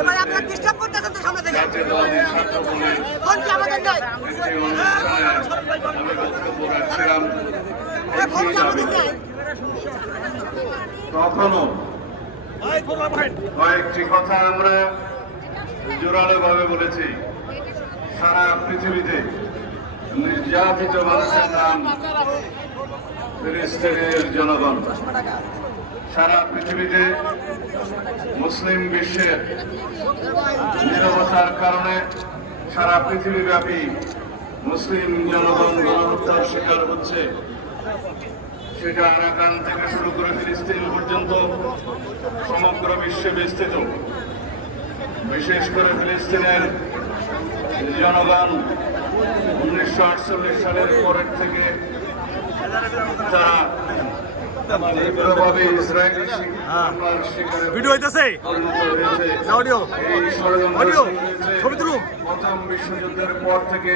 এবার আপনারা ডিস্টার্ব করতেছেন তো সামনে থেকে কোন কি আমাদের নাই কোন কি আমাদের নাই কখনো কয়েকটি কথা আমরা জোরালো ভাবে বলেছি। সারা পৃথিবীতে নির্যাতিত মানুষের নাম ফিলিস্তিনের জনগণ। সারা পৃথিবীতে মুসলিম বিশ্বের নীরবতার কারণে সারা পৃথিবীব্যাপী মুসলিম জনগণ গণহত্যার শিকার হচ্ছে। সেটা আরাকান থেকে শুরু করে ফিলিস্তিন পর্যন্ত সমগ্র বিশ্বে বিস্তৃত। বিশেষ করে ফিলিস্তিনের জনগণ 1948 সালের পরের থেকে তারা তীব্রভাবে ইসরায়েলি হামলার শিকারে পরিণত হয়েছে। এই ষড়যন্ত্র প্রথম বিশ্বযুদ্ধের পর থেকে